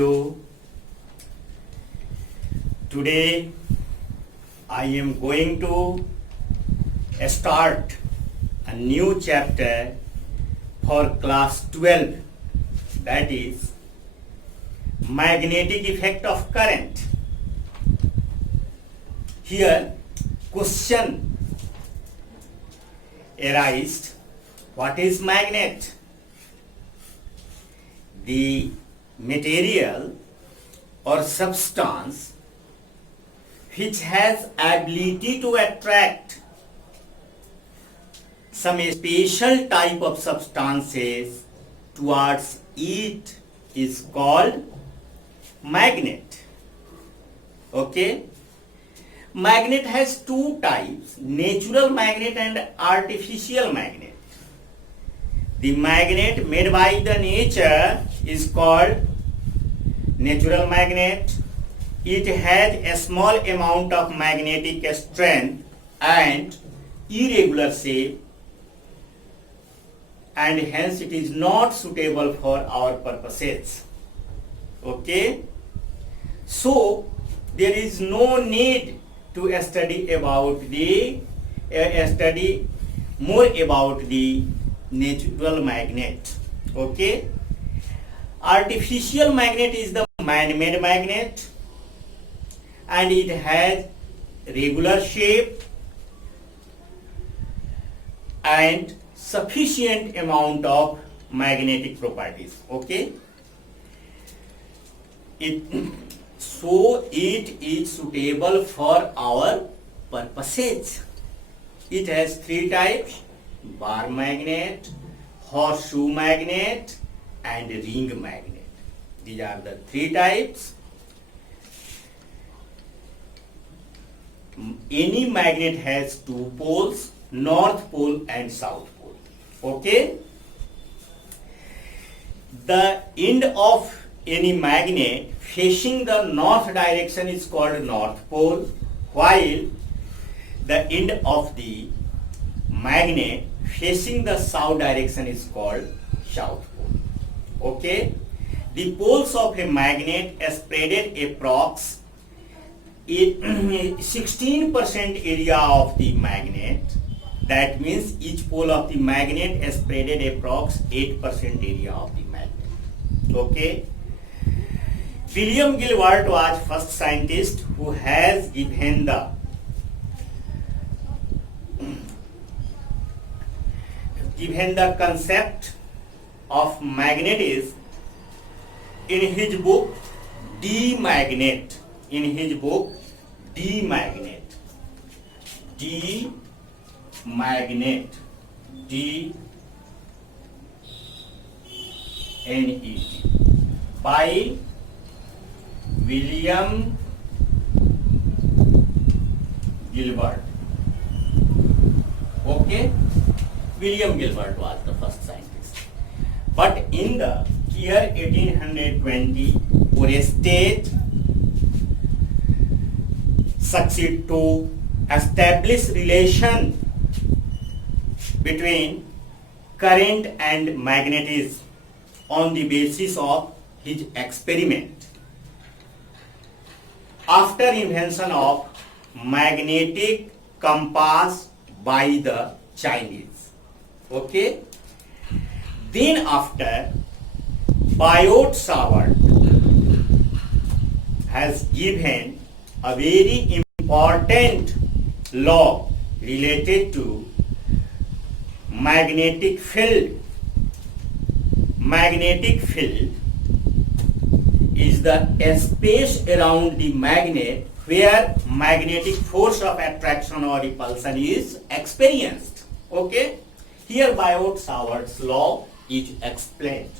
you? Today I am going to start a new chapter for class 12, that is magnetic effect of current. Here question arised, what is magnet? The material or substance which has ability to attract some special type of substances towards it is called magnet. Okay? Magnet has two types, natural magnet and artificial magnet. The magnet made by the nature is called natural magnet. It has a small amount of magnetic strength and irregular shape, and hence it is not suitable for our purposes. Okay? So there is no need to study about the study more about the natural magnet. Okay? Artificial magnet is the man-made magnet, and it has regular shape and sufficient amount of magnetic properties. Okay? So it is suitable for our purposes. It has three types: bar magnet, horseshoe magnet, and ring magnet. These are the three types. Any magnet has two poles, north pole and south pole. Okay? The end of any magnet facing the north direction is called north pole, while the end of the magnet facing the south direction is called south pole. Okay? The poles of a magnet spreaded approx 16% area of the magnet. That means each pole of the magnet spreaded approx 8% area of the magnet. Okay? William Gilbert was first scientist who has given the concept of magnetism in his book D-Magnet. In his book D-Magnet. D-Magnet. D-N-E-T. By William Gilbert. Okay? William Gilbert was the first scientist. But in the year 1820, Oersted succeeded to establish relation between current and magnetism on the basis of his experiment. After invention of magnetic compass by the Chinese. Okay? Then after, Biot-Savart has given a very important law related to magnetic field. Magnetic field is the space around the magnet where magnetic force of attraction or repulsion is experienced. Okay? Here Biot-Savart's law is explained.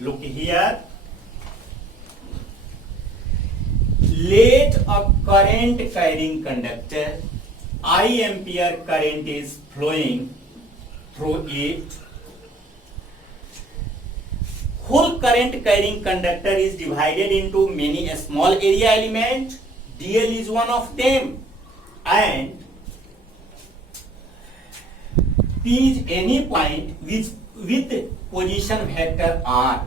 Look here. Let a current carrying conductor, I ampere current is flowing through it. Whole current carrying conductor is divided into many small area elements. DL is one of them, and P is any point with position vector R.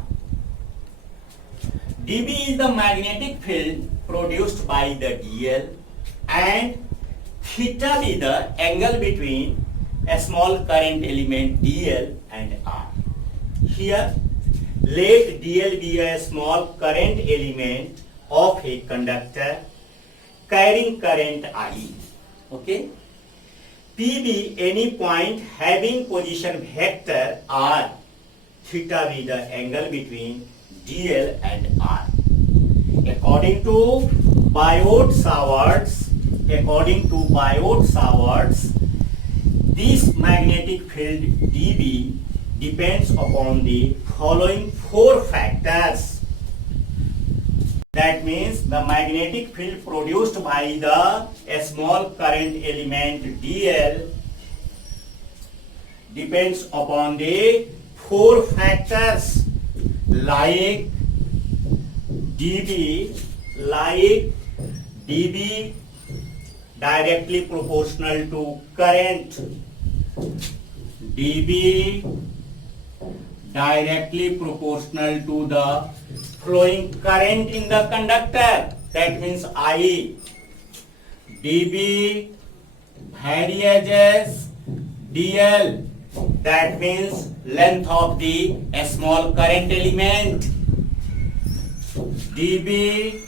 dB is the magnetic field produced by the dl, and theta be the angle between a small current element dl and r. Here, let dl be a small current element of a conductor carrying current I. Okay. P be any point having position vector r. Theta be the angle between dl and r. According to Biot-Savart's, this magnetic field dB depends upon the following four factors. That means the magnetic field produced by a small current element dl depends upon the four factors like dB directly proportional to current, dB directly proportional to the flowing current in the conductor, that means I. dB varieties dl, that means length of the small current element. dB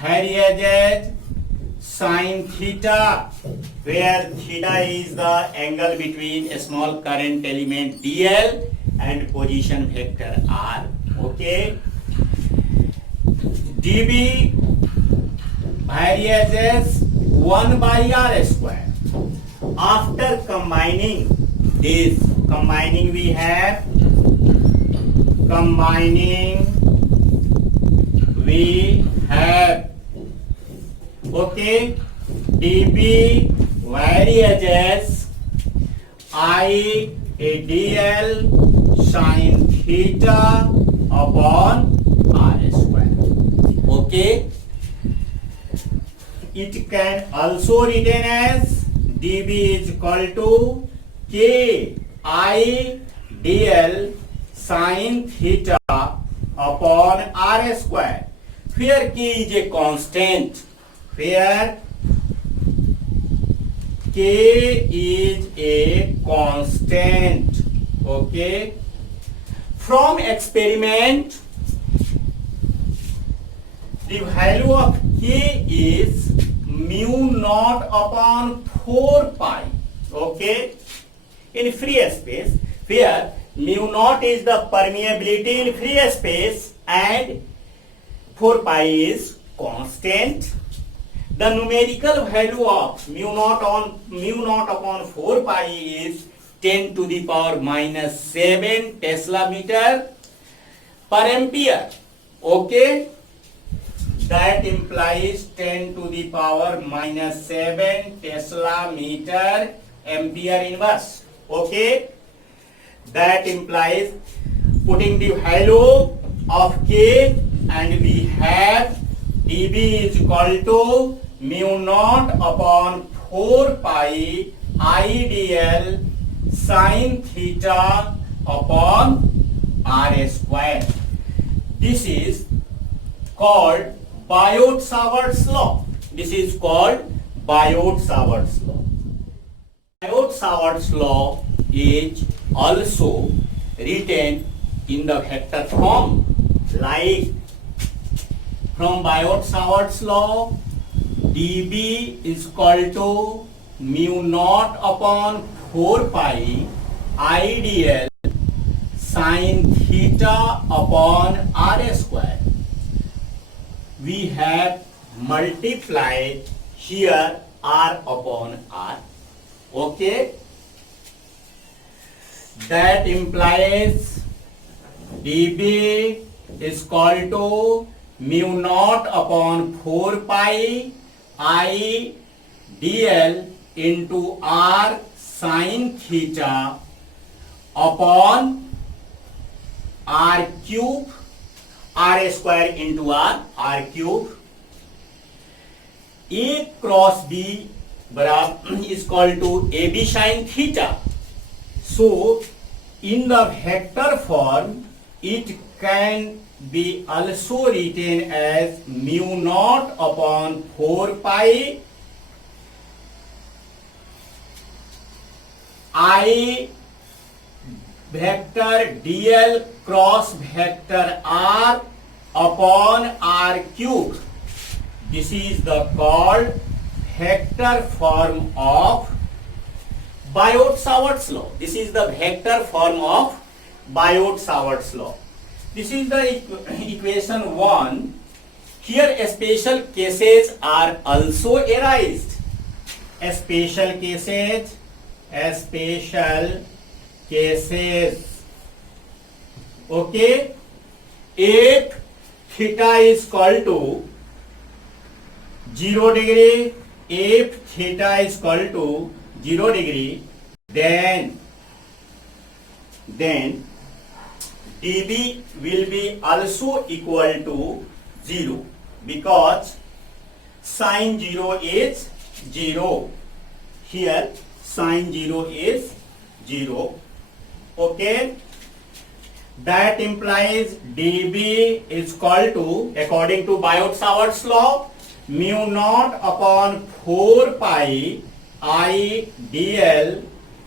varieties sin theta, where theta is the angle between a small current element dl and position vector r. Okay. dB varieties 1 by r square. After combining we have okay, dB varieties I dl sin theta upon r square. Okay. It can also written as dB is equal to k I dl sin theta upon r square, where k is a constant, okay. From experiment, the value of k is mu naught upon 4 pi, okay, in free space, where mu naught is the permeability in free space and 4 pi is constant. The numerical value of mu naught upon 4 pi is 10 to the power minus 7 Tesla meter per ampere. Okay. That implies 10 to the power minus 7 Tesla meter ampere inverse. Okay. That implies putting the value of k, and we have dB is equal to mu naught upon 4 pi I dl sin theta upon r square. This is called Biot-Savart's law. Biot-Savart's law is also written in the vector form, like from Biot-Savart's law, dB is equal to mu naught upon 4 pi I dl sin theta upon r square. We have multiplied here r upon r. Okay. That implies dB is equal to mu naught upon 4 pi I dl into r sin theta upon r cube, r square into r cube. A cross B is equal to AB sin theta. So, in the vector form, it can be also written as mu naught upon 4 pi I vector dl cross vector r upon r cube. This is the called vector form of Biot-Savart's law. This is the vector form of Biot-Savart's law. This is the equation 1. Here special cases are also arised. Special cases. Okay. If theta is equal to 0 degree, if theta is equal to 0 degree, then dB will be also equal to 0 because sine 0 is 0. Here sine 0 is 0. Okay. That implies dB is equal to, according to Biot-Savart's law, mu naught upon 4 pi I dl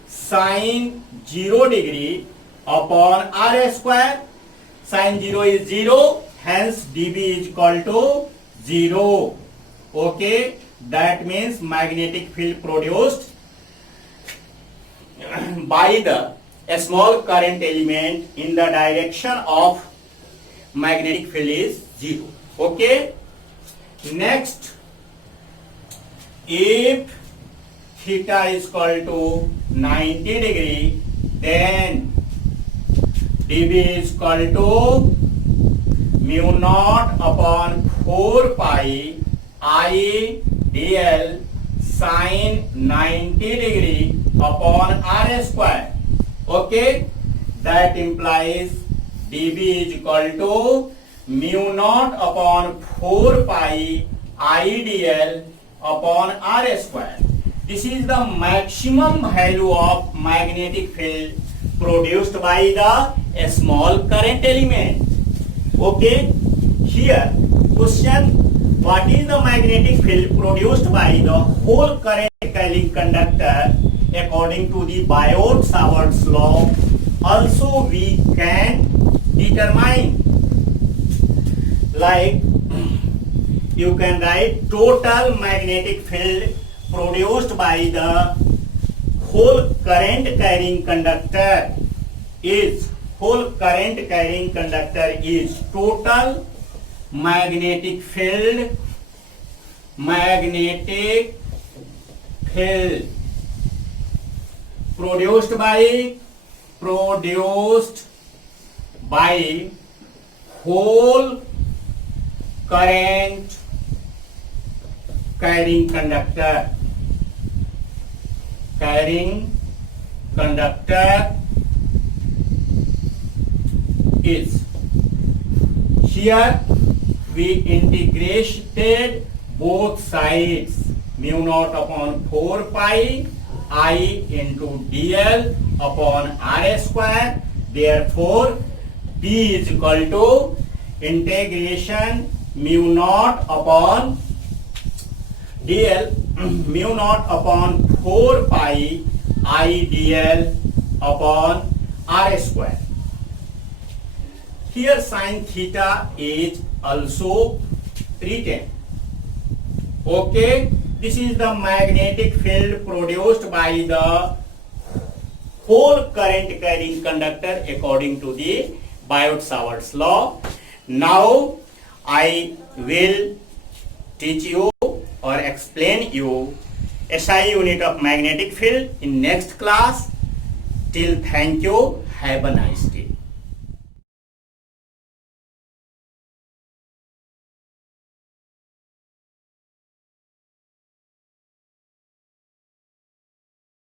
sine 0 degree upon r square. Sine 0 is 0, hence dB is equal to 0. Okay, that means magnetic field produced by the a small current element in the direction of magnetic field is 0. Okay. Next, if theta is equal to 90 degree, then dB is equal to mu naught upon 4 pi I dl sine 90 degree upon r square. Okay, that implies dB is equal to mu naught upon 4 pi I dl upon r square. This is the maximum value of magnetic field produced by the small current element. Okay, here question, what is the magnetic field produced by the whole current carrying conductor according to the Biot-Savart's law? Also we can determine, like you can write total magnetic field produced by the whole current carrying conductor is total magnetic field produced by whole current carrying conductor is. Here we integrated both sides, mu naught upon 4 pi I into dl upon r square. Therefore B is equal to integration mu naught upon dl mu naught upon 4 pi I dl upon r square. Here sin theta is also written. Okay, this is the magnetic field produced by the whole current carrying conductor according to the Biot-Savart's law. Now I will teach you or explain you SI unit of magnetic field in next class. Till thank you, have a nice day.